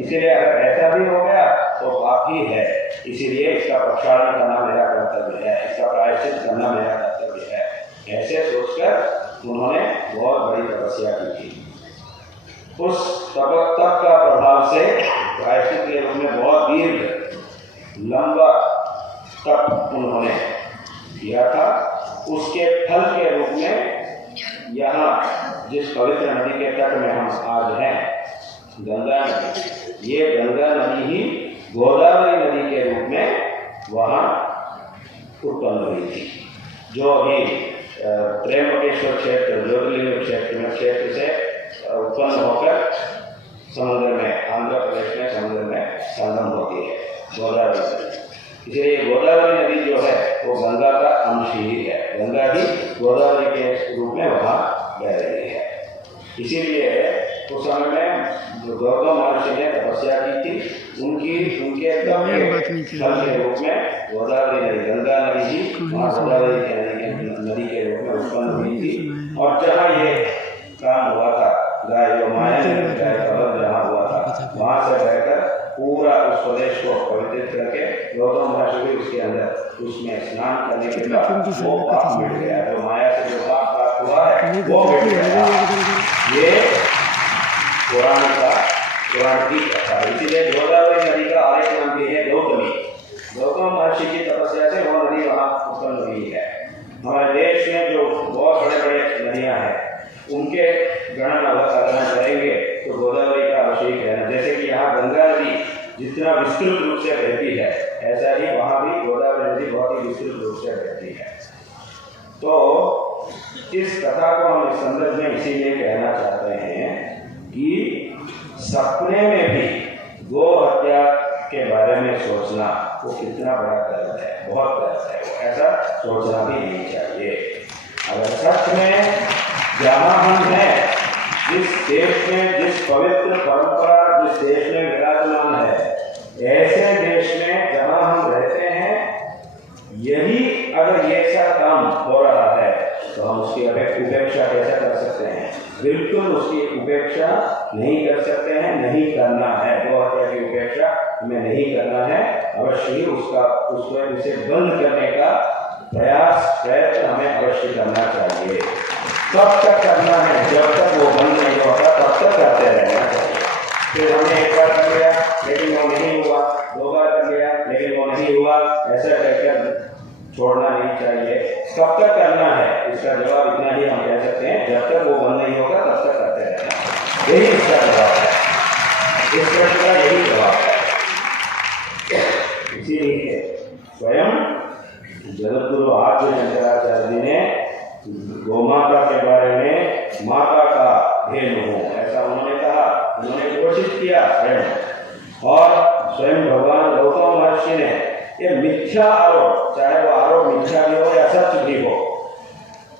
इसीलिए अगर ऐसा भी हो गया तो पाप ही है, इसीलिए इसका प्रक्षालन करना मेरा कर्तव्य है, इसका प्रायश्चित करना मेरा कर्तव्य है। ऐसे सोचकर उन्होंने बहुत बड़ी तपस्या की थी। उस तप का प्रभाव से प्रायश्चित के रूप में बहुत दीर्घ लंबा तप उन्होंने किया था। उसके फल के रूप में यहाँ जिस पवित्र नदी के तट में हम आज हैं, गंगा नदी, ये गंगा नदी ही गोदावरी नदी के रूप में वहाँ उत्पन्न हुई थी, जो अभी त्र्यंबकेश्वर क्षेत्र ज्योतिर्लिंग क्षेत्र से उत्पन्न होकर समुद्र में, आंध्र प्रदेश में समुद्र में संगम होती है गोदावरी नदी। इसलिए गोदावरी नदी जो है वो गंगा का अंश ही है, गंगा ही गोदावरी के रूप में वहाँ बह रही है। इसीलिए उस समय में गौतम महर्षि ने तपस्या की थी, उनके फल के रूप में गोदावरी नदी, गंगा नदी ही गोदावरी नदी के रूप में उत्पन्न हुई थी। और जहाँ ये काम हुआ था, गाय माया जहाँ हुआ था, वहाँ से बहकर पूरा उस प्रदेश को पवित्र करके गौतम महर्षि भी उसके अंदर उसमें स्नान करने के बाद वो पाप मिट गया, जो माया से जो पाप प्राप्त हुआ है वो मिट गया। ये पुराण की कथा। इसीलिए गोदावरी नदी का आरेख नाम भी है गौतमी। गौतम महर्षि की तपस्या से वो नदी वहाँ उत्पन्न हुई है। हमारे देश में जो बहुत बड़े बड़े नदियाँ हैं उनके गणना करेंगे तो गोदावरी का अभिषेक है। जैसे कि यहाँ गंगा नदी जितना विस्तृत रूप से बहती है, ऐसा ही वहाँ भी गोदावरी नदी बहुत ही विस्तृत रूप से बहती है। तो इस कथा को हम इस संदर्भ में इसीलिए कहना चाहते हैं कि सपने में भी गो हत्या के बारे में सोचना वो कितना बड़ा गलत है, बहुत गलत है। ऐसा सोचना भी नहीं चाहिए। अगर सच में जहाँ हम हैं, जिस देश में, जिस पवित्र परंपरा जिस देश में विराजमान है, ऐसे देश में जहाँ हम रहते हैं, यही अगर ये सब काम हो रहा है तो हम उसकी उपेक्षा कैसे कर सकते हैं? बिल्कुल उसकी उपेक्षा नहीं कर सकते हैं, नहीं करना है। गो हत्या की उपेक्षा हमें नहीं करना है। अवश्य ही उसे बंद करने का प्रयत्न हमें अवश्य करना चाहिए। कब तक करना है? जब तक वो बंद नहीं होता तब तक करते रहना चाहिए। फिर हमने एक बार कर लिया लेकिन वो नहीं हुआ, दो बार कर लिया लेकिन वो नहीं हुआ, ऐसा कहकर छोड़ना नहीं चाहिए। कब तक करना है? इसका जवाब इतना ही हम कह सकते हैं, जब तक वो बंद नहीं होगा तब तक करते रहना। यही इसका जवाब है, इस प्रश्न का यही जवाब है। इसीलिए स्वयं जगतगुरु आद्य शंकराचार्य जी ने गोमाता के बारे में माता का धेनु हो, ऐसा उन्होंने कहा, उन्होंने घोषित किया स्वयं। और स्वयं भगवान गौतम महर्षि ने ये मिथ्या आरोप, चाहे वो आरोप मिथ्या भी हो या सच भी हो,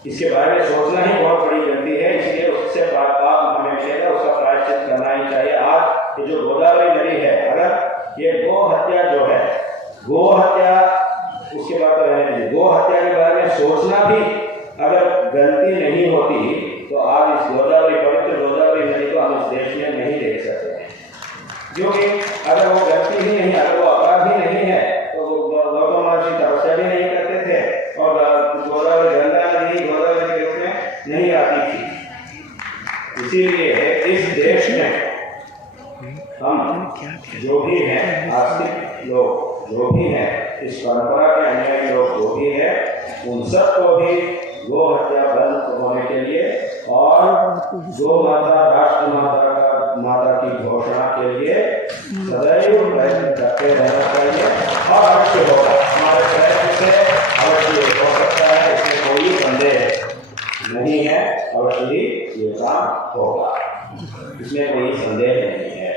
इसके बारे में सोचना ही बहुत बड़ी गलती है। इसलिए उससे पाप हमें मिलेगा, उसका प्रायश्चित करना ही चाहिए। आज ये जो गोदावरी नदी है, अगर ये गो हत्या जो है, गो हत्या उसके बाद तो रहने दीजिए, गो हत्या के बारे में सोचना भी अगर गलती नहीं होती तो आज इस पवित्र गोदावरी नदी को हम इस देश में नहीं देख सकते हैं। क्योंकि अगर वो गलती ही नहीं, अगर वो अपराध ही नहीं है तो गौतम महर्षि तपस्या भी नहीं करते थे और गंगा नदी गोदावरी के रूप में नहीं आती थी। इसीलिए इस देश में हम जो भी हैं, आस्तिक लोग जो भी हैं, इस परंपरा के अनुयायी लोग जो भी हैं, उन सबको भी गो हत्या बंद होने के लिए और गो माता राष्ट्र माता की घोषणा के लिए सदैव प्रयत्न करते रहना चाहिए। और अवश्य होगा, हमारे प्रयत्न से अवश्य हो सकता है, इसमें कोई संदेह नहीं है। अवश्य ही ये काम होगा, इसमें कोई संदेह नहीं है।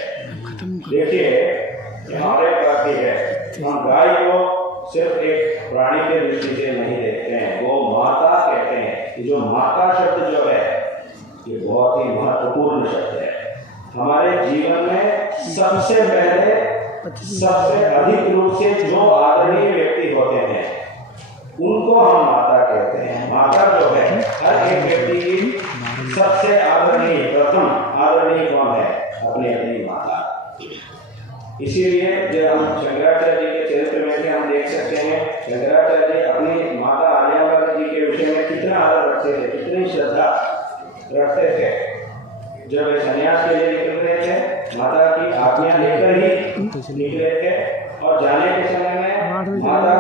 देखिए हमारे पास भी है, हम गाय को सिर्फ एक प्राणी के दृष्टि से नहीं देखते हैं, वो माता कहते हैं। ये जो माता शब्द जो है ये बहुत ही महत्वपूर्ण शब्द है। हमारे जीवन में सबसे पहले, सबसे अधिक रूप से जो आदरणीय व्यक्ति होते हैं उनको हम माता कहते हैं। माता जो है हर एक व्यक्ति की जब वे संन्यास के लिए निकल रहे थे, माता की आज्ञा लेकर ही निकले थे और जाने के समय में माता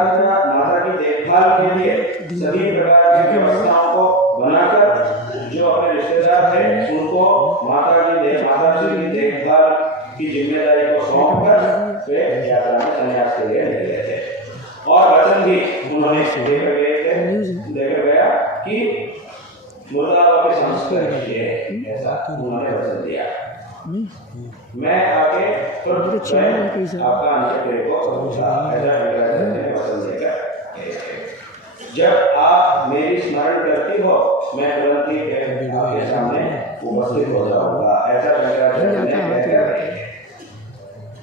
की देखभाल के लिए सभी प्रकार की व्यवस्थाओं को बनाकर जो अपने रिश्तेदार थे उनको माताश्री की देखभाल की जिम्मेदारी को सौंपकर वे यात्रा में संन्यास के लिए निकले थे। और वचन भी उन्होंने लेकर गया कि मुर्दावती संस्कृत ऐसा उन्होंने वचन दिया। मैं आगे आपका अंत्यक्रिया को करूँगा, ऐसा वचन देकर जब आप मेरी स्मरण करती हो मैं तुरंत ही आपके सामने उपस्थित हो जाऊंगा, ऐसा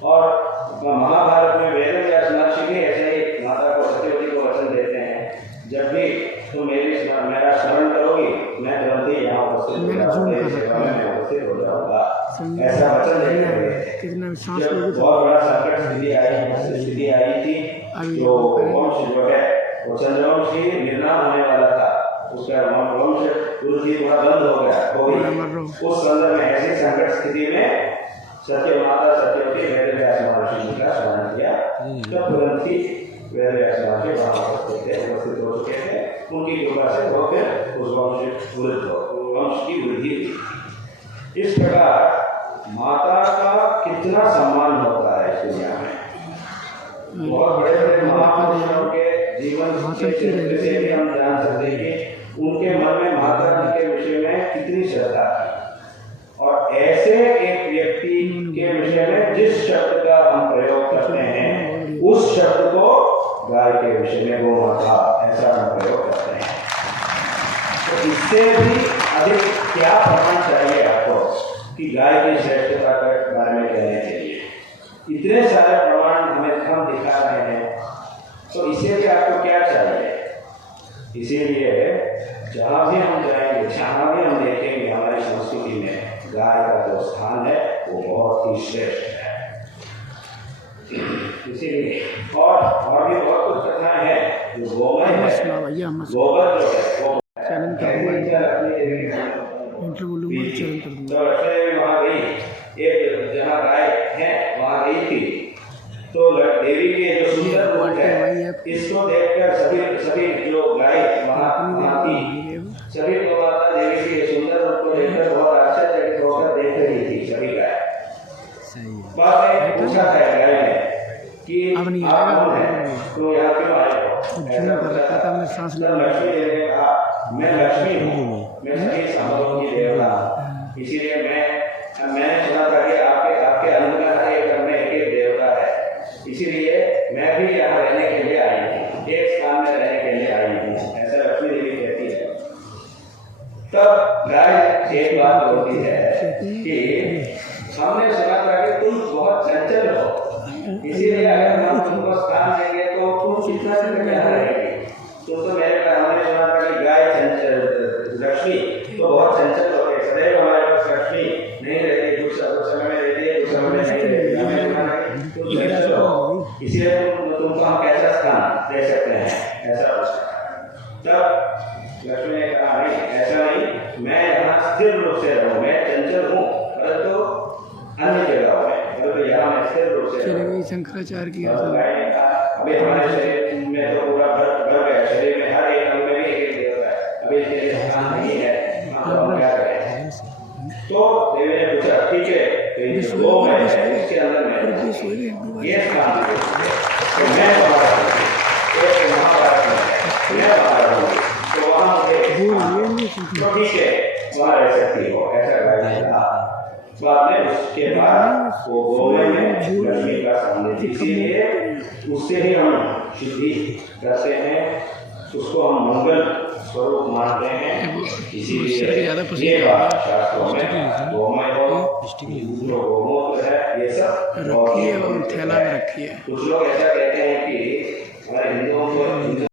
और महाभारत में वेदव्यास महर्षि भी ऐसे ही माता को सत्यवती को वचन देते हैं, जब भी तुम मेरा स्मरण करोगी मैं तुरंत ही यहाँ उपस्थित हो जाऊंगा, ऐसा वचन देते हैं। जब बहुत बड़ा संकट स्थिति आई थी, जो वंश जो है वो चंद्रवंश ही निर्नाम होने वाला था, उसका वंश वृद्धि थोड़ा बंद हो गया। उस संदर्भ में ऐसी संकट स्थिति में सत्यमाता सत्यवती वेदव्यास महर्षि जी का स्मरण किया, तब तुरंत ही वेदव्यास महर्षि वहाँ उपस्थित हो चुके थे। उनकी कृपा से वो फिर उस वंश की वृद्धि हुई। इस प्रकार माता का कितना सम्मान होता है इस दुनिया में। बहुत बड़े बड़े महापुरुषों के जीवन के चरित्र से भी हम जान सकते हैं कि उनके मन में माता जी के विषय में कितनी श्रद्धा थी, और ऐसे एक व्यक्ति के विषय में जिस शब्द का हम प्रयोग करते हैं उस शब्द को गाय के विषय में गौ माता ऐसा हम प्रयोग करते हैं। तो इससे भी अधिक क्या प्रमाण चाहिए आपको कि गाय की श्रेष्ठता के बारे में कहने के लिए? इतने सारे प्रमाण हम दिखा रहे हैं, तो इसे भी आपको क्या चाहिए? इसीलिए जहाँ भी हम जाएंगे, जहाँ भी हम देखेंगे हमारी संस्कृति में गाय का जो स्थान है वो बहुत ही श्रेष्ठ है। इसीलिए और भी बहुत कुछ कथाएं हैं जो गोमय है, गोबर जो है वो वहाँ गई, एक जहाँ गाय है वहाँ गई थी, तो देवी के जो सुंदर रूप है इसको देखकर सभी जो गाय वहाँ थी, सभी को माता देवी के सुंदर रूप को देखकर बहुत आश्चर्यचकित होकर देख रही थी सभी गाय। बाद में पूछा है गाय ने कि आप कौन हैं, तो यहाँ क्यों आए हो? लक्ष्मी देवी ने कहा मैं लक्ष्मी हूँ, मैं सभी संभवों की देवता, इसीलिए मैंने सुना था कि आपके अंदर एक देवता है, इसीलिए मैं भी यहाँ रहने के लिए आई हूँ, एक स्थान में रहने के लिए आई हूँ, ऐसा लक्ष्मी देवी कहती है। तब गाय एक बात बोलती है कि हमने सुना था कि तुम बहुत चंचल हो, इसीलिए अगर हम तुमको स्थान देंगे तो तुम चिंता से क्या रहेगी? तुम तो मेरे हमने सुना था कि गाय लक्ष्मी तो बहुत चंचल हो गए, सदैव हमारे पास लक्ष्मी नहीं रहती, कुछ समय में रहती है, कुछ समय में नहीं रहती, हमें सुना कि तुम चंचल हो, इसीलिए तुमको हम कैसा स्थान दे सकते हैं, ऐसा पूछा। तब लक्ष्मी ने कहा नहीं, ऐसा नहीं, मैं यहाँ स्थिर रूप से रहूँ, मैं चंचल हूँ परंतु अन्य जगह में, परंतु यहाँ मैं स्थिर रूप से रहूँ। शंकराचार्य की अभी हमारे शरीर में तो पूरा भर गया, शरीर में हर एक अंग में भी एक देवता है, अभी इसके लिए स्थान नहीं है, हम क्या करें? तो देवी ने पूछा ठीक है, तो गो में है, इसके अंदर में ये स्थान है, तो मैं हमारा एक महाभारत में मैं हमारा हूँ, तो वहाँ मुझे तो ठीक है वहाँ रह सकती हो, ऐसा गाय ने कहा। बाद में उसके बाद वो गोमय में लक्ष्मी का संदेश, इसीलिए उससे ही हम सिद्धि करते हैं, उसको हम मंगल स्वरूप मानते हैं, इसीलिए ये बात शास्त्रों में गोमय हो, जो गोमूत्र है, ये सब रखिए और थैला में रखिए। कुछ लोग ऐसा कहते हैं कि हमारे हिंदुओं को